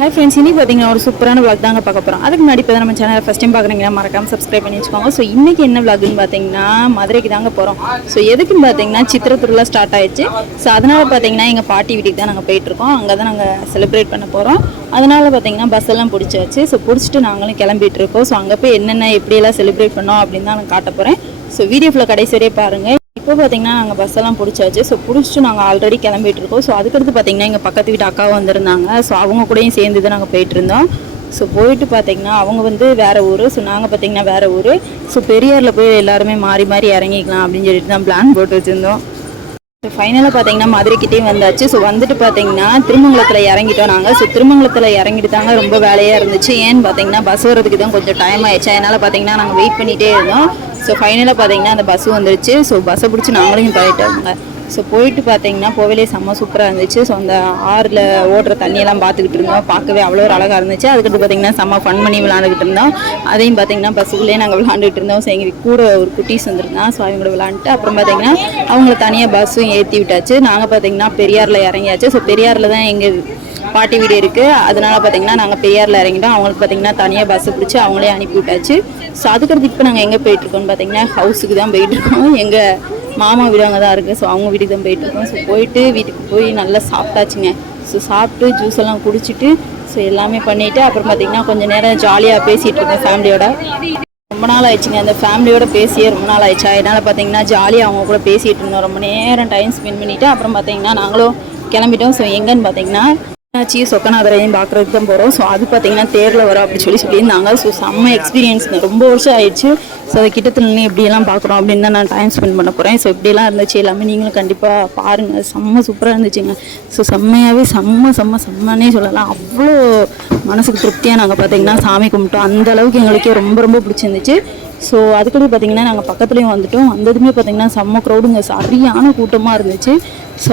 Hi friends, இன்றைக்கி பார்த்தீங்கன்னா ஒரு சூப்பரான vlog தாங்க பார்க்க போகிறோம். அதுக்கு முன்னாடி இப்போ நம்ம சேனலை ஃபஸ்ட் டைம் பார்க்குறீங்கன்னா மறக்காமல் சப்ஸ்கிரைப் பண்ணி வச்சுக்கோங்க. ஸோ இன்றைக்கி என்ன vlogன்னு பார்த்தீங்கன்னா மதுரைக்கு தாங்க போகிறோம். ஸோ எதுக்குன்னு பார்த்தீங்கன்னா சித்திரை திருவிழா ஸ்டார்ட் ஆயிடுச்சு. ஸோ அதனால் பார்த்தீங்கன்னா எங்கள் பாட்டி வீட்டுக்கு தான் நாங்கள் போயிட்டுருக்கோம். அங்கே தான் நாங்கள் செலிப்ரேட் பண்ண போகிறோம். அதனால் பார்த்தீங்கன்னா பஸ் எல்லாம் பிடிச்சாச்சு. ஸோ பிடிச்சிட்டு நாங்களும் கிளம்பிட்டு இருக்கோம். ஸோ அங்கே போய் என்னென்ன எப்படியெல்லாம் செலிப்ரேட் பண்ணோம் அப்படின்னு தான் நான் காட்ட போகிறேன். ஸோ வீடியோ ஃபுல்லாக கடைசி வரையே பாருங்கள். இப்போ பார்த்தீங்கன்னா நாங்கள் பஸ் எல்லாம் பிடிச்சாச்சு. ஸோ பிடிச்சிட்டு நாங்கள் ஆல்ரெடி கிளம்பிட்டு இருக்கோம். ஸோ அதுக்கடுத்து பார்த்தீங்கன்னா எங்கள் பக்கத்து வீட்டு அக்காவும் வந்திருந்தாங்க. ஸோ அவங்க கூடயும் சேர்ந்து தான் நாங்கள் போயிட்டு இருந்தோம். ஸோ போயிட்டு பார்த்தீங்கன்னா அவங்க வந்து வேறு ஊர், ஸோ நாங்கள் பார்த்தீங்கன்னா வேறு ஊர். ஸோ பெரியாரில் போய் எல்லாருமே மாறி மாறி இறங்கிக்கலாம் அப்படின்னு சொல்லிட்டு தான் பிளான் போட்டு வச்சுருந்தோம். ஸோ ஃபைனலாக பார்த்தீங்கன்னா மதுரைக்கிட்டே வந்தாச்சு. ஸோ வந்துட்டு பார்த்தீங்கன்னா திருமங்கலத்தில் இறங்கிட்டோம் நாங்கள். ஸோ திருமங்கலத்தில் இறங்கிட்டு தாங்க ரொம்ப வேலையாக இருந்துச்சு. ஏன்னு பார்த்தீங்கன்னா பஸ் வரதுக்கு தான் கொஞ்சம் டைம் ஆயிடுச்சு. அதனால் பார்த்தீங்கன்னா நாங்கள் வெயிட் பண்ணிகிட்டே இருந்தோம். ஸோ ஃபைனலாக பார்த்தீங்கன்னா அந்த பஸ்ஸு வந்துருச்சு. ஸோ பஸ்ஸை பிடிச்சி நாங்களும் போயிட்டோங்க. ஸோ போயிட்டு பார்த்தீங்கன்னா போகவே செம்ம சூப்பராக இருந்துச்சு. ஸோ அந்த ஆறில் ஓடுற தண்ணியெல்லாம் பார்த்துக்கிட்டு இருந்தோம். பார்க்கவே அவ்வளோ ஒரு அழகாக இருந்துச்சு. அதுக்கடுத்து பார்த்தீங்கன்னா செம்ம ஃபன் பண்ணி விளாண்டுக்கிட்டு இருந்தோம். அதையும் பார்த்தீங்கன்னா பஸ்ஸுக்குள்ளேயே நாங்கள் விளாண்டுட்டு இருந்தோம். ஸோ எங்களுக்கு கூட ஒரு குட்டீஸ் வந்துருந்தான். ஸோ அவங்க கூட விளாண்டுட்டு அப்புறம் பார்த்தீங்கன்னா அவங்கள தனியாக பஸ்ஸும் ஏற்றி விட்டாச்சு. நாங்கள் பார்த்தீங்கன்னா பெரியாரில் இறங்கியாச்சு. ஸோ பெரியாரில் தான் எங்கள் பாட்டி வீடு இருக்குது. அதனால பார்த்தீங்கன்னா நாங்கள் பெரியாரில் இறங்கிட்டோம். அவங்களுக்கு பார்த்தீங்கன்னா தனியாக பஸ்ஸை பிடிச்சி அவங்களே அனுப்பி விட்டாச்சு. ஸோ அதுக்கடுத்து இப்போ நாங்கள் எங்கே போயிட்டுருக்கோம்னு பார்த்தீங்கன்னா ஹவுஸுக்கு தான் போயிட்டுருக்கோம். எங்கள் மாமா வீடு அங்கே தான் இருக்குது. ஸோ அவங்க வீட்டுக்கு தான் போயிட்டுருக்கோம். ஸோ போயிட்டு வீட்டுக்கு போய் நல்லா சாப்பிட்டாச்சுங்க. ஸோ சாப்பிட்டு ஜூஸ் எல்லாம் குடிச்சிட்டு ஸோ எல்லாமே பண்ணிவிட்டு அப்புறம் பார்த்திங்கன்னா கொஞ்சம் நேரம் ஜாலியாக பேசிகிட்டு இருக்கோம் ஃபேமிலியோட. ரொம்ப நாள் ஆயிடுச்சுங்க அந்த ஃபேமிலியோட பேசியே ரொம்ப நாள் ஆயிடுச்சு. அதனால் பார்த்திங்கன்னா ஜாலியாக அவங்க கூட பேசிகிட்டு இருந்தோம். ரொம்ப நேரம் டைம் ஸ்பெண்ட் பண்ணிவிட்டு அப்புறம் பார்த்திங்கன்னா நாங்களும் கிளம்பிட்டோம். ஸோ எங்கன்னு பார்த்திங்கன்னா சொக்கநாதரையும் பார்க்குறதுக்கு தான் போகிறோம். ஸோ அது பார்த்தீங்கன்னா தேரில் வரோம் அப்படி சொல்லியிருந்தாங்க. ஸோ செம்ம எக்ஸ்பீரியன்ஸுங்க. ரொம்ப வருஷம் ஆயிடுச்சு. ஸோ அதை கிட்டத்தில் எப்படியெல்லாம் பார்க்குறோம் அப்படின்னு தான் நான் டைம் ஸ்பெண்ட் பண்ண போகிறேன். ஸோ இப்படியெல்லாம் இருந்துச்சு எல்லாமே நீங்களும் கண்டிப்பாக பாருங்கள். செம்ம சூப்பராக இருந்துச்சுங்க. ஸோ செம்மையாகவே செம்மன்னே சொல்லலாம். அவ்வளோ மனசுக்கு திருப்தியாக நாங்கள் பார்த்தீங்கன்னா சாமி கும்பிட்டோம். அந்தளவுக்கு எங்களுக்கே ரொம்ப ரொம்ப பிடிச்சிருந்துச்சு. ஸோ அதுக்கடுத்து பார்த்திங்கன்னா நாங்கள் பக்கத்துலேயும் வந்துட்டோம். வந்ததுமே பார்த்திங்கன்னா செம்ம க்ரௌடுங்க, சரியான கூட்டமாக இருந்துச்சு. ஸோ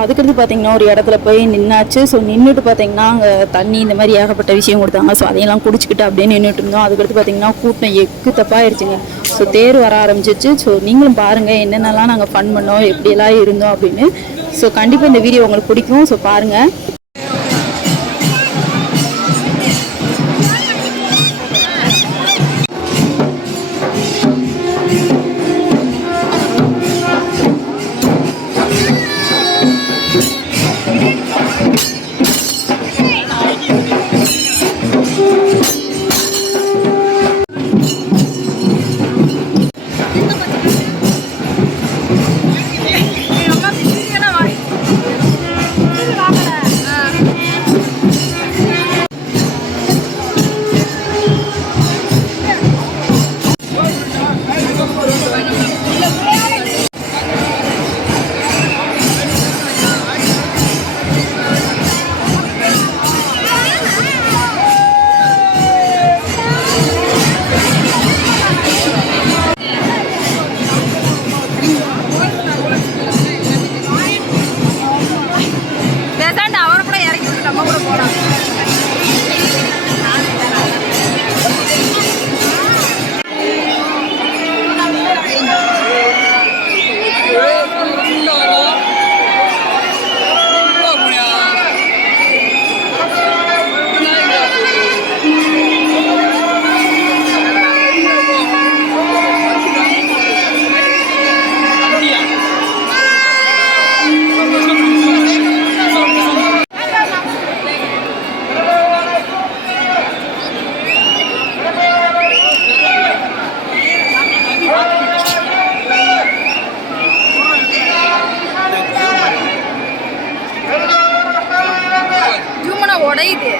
அதுக்கடுத்து பார்த்திங்கன்னா ஒரு இடத்துல போய் நின்னாச்சு. ஸோ நின்றுட்டு பார்த்திங்கன்னா அங்கே தண்ணி இந்த மாதிரி ஏகப்பட்ட விஷயம் கொடுத்தாங்க. ஸோ அதையெல்லாம் குடிச்சிக்கிட்டு அப்படியே நின்றுட்டு இருந்தோம். அதுக்கடுத்து பார்த்திங்கன்னா கூட்டம் எக்கு தப்பாகிடுச்சுங்க. ஸோ தேர் வர ஆரம்பிச்சிச்சு. ஸோ நீங்களும் பாருங்கள் என்னென்னலாம் நாங்கள் ஃபன் பண்ணோம், எப்படியெல்லாம் இருந்தோம் அப்படின்னு. ஸோ கண்டிப்பாக இந்த வீடியோ உங்களுக்கு பிடிக்கும். ஸோ பாருங்கள். உடையுது.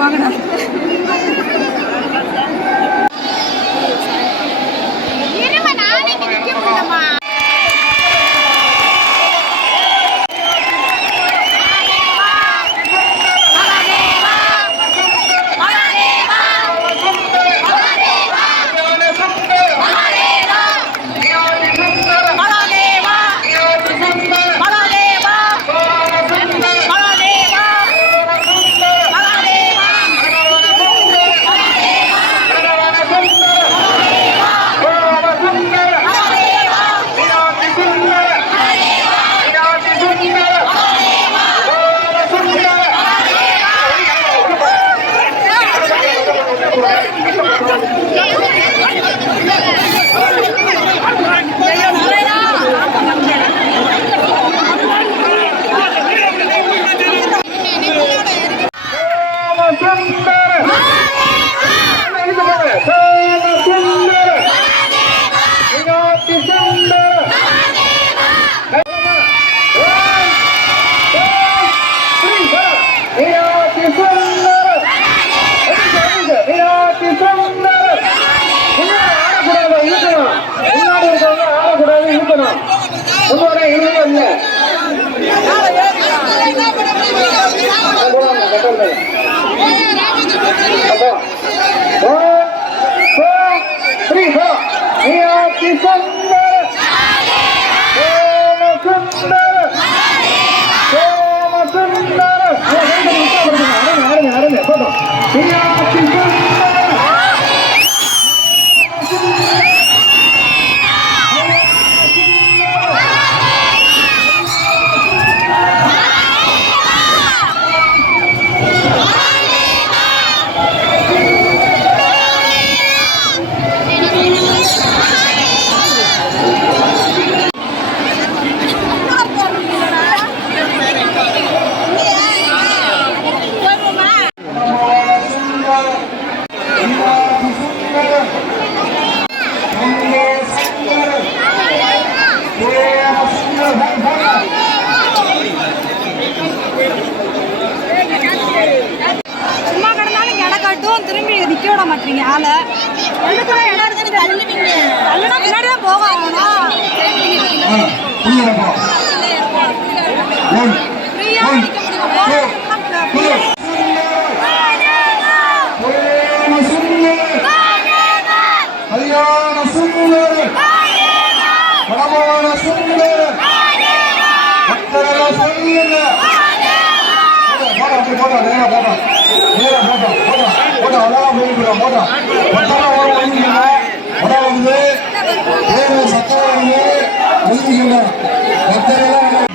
போங்கண்ணா. சும்மா கிடந்தாலும் கிடக்கட்டும், திரும்பி நிக்க விட மாட்டீங்க ஆளை. எதுக்குதான் இடம் இருக்குன்னு தள்ளுவீங்க? தள்ளுனா பின்னாடி தான் போக ஆகணும். ஃப்ரீயா நிக்க முடியும். கல்யாண சுந்தர் மனமான சுந்தர் மக்களெல்லாம் சொல்லுங்க. போட்டா அப்படி போட்டா நேரா போட்டா நேரா போட்டா போட்டா போட்டா அழகா போயிட்டு போட்டா பத்தெல்லாம் ஓரம் ஒழுங்கிங்க படம் வந்து சத்தம் வந்து ஒழுங்கிங்க பத்தரெல்லாம்